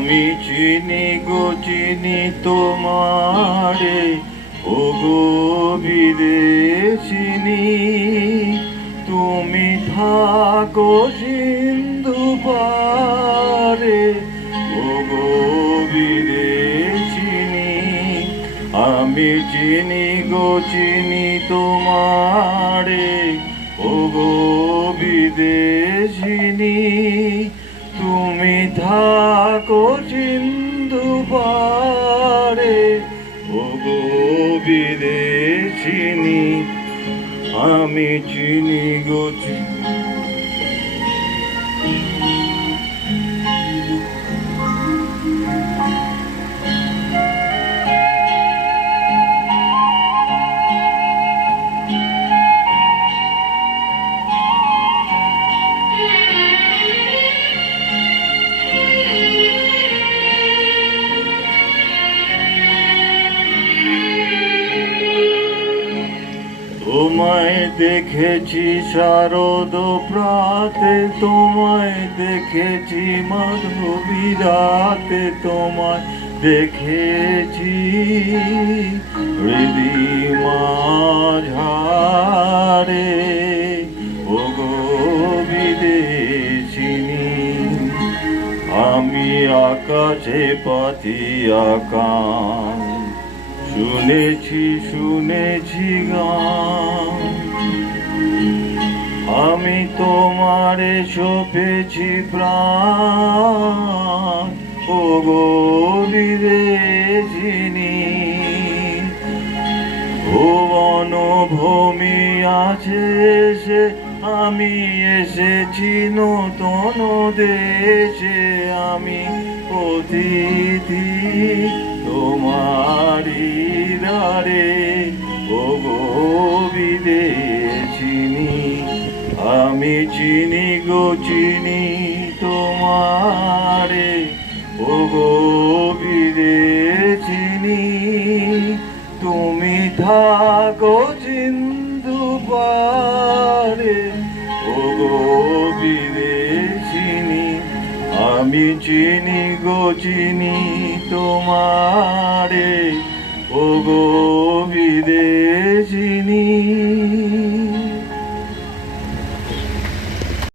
আমি চিনি গো চিনি তোমারে, ও গো বিদেশিনী। তুমি থাকো সিন্ধু পারে, ও গো বিদেশিনী। আমি চিনি গো চিনি তোমারে, ও গো বিদেশিনী। তুমি থাকো সিন্ধু পারে, ও গো বিদেশিনী। আমি চিনি গো তোমায় দেখেছি শারদ প্রাতে, তোমায় দেখেছি মাধবী রাতে, তোমায় দেখেছি হৃদি মাঝারে, ও গো বিদেশিনী। আমি আকাশে পাতিয়া গান, শুনেছি শুনেছি গান। আমি তোমারে সপেছি প্রাণ, ও গো বিদেশিনী। ভুবন ভূমি আছে সে, আমি এসেছি নতুন দেশে। আমি অতিথি তোমারি দ্বারে, ও গো বিদেশিনী। আমি চিনি গো চিনি তোমারে, ও গো বিদেশিনী। তুমি থাকো সিন্ধু পারে, ও গো বিদেশিনী। আমি চিনি গো চিনি তোমারে, ও গো বিদেশিনী।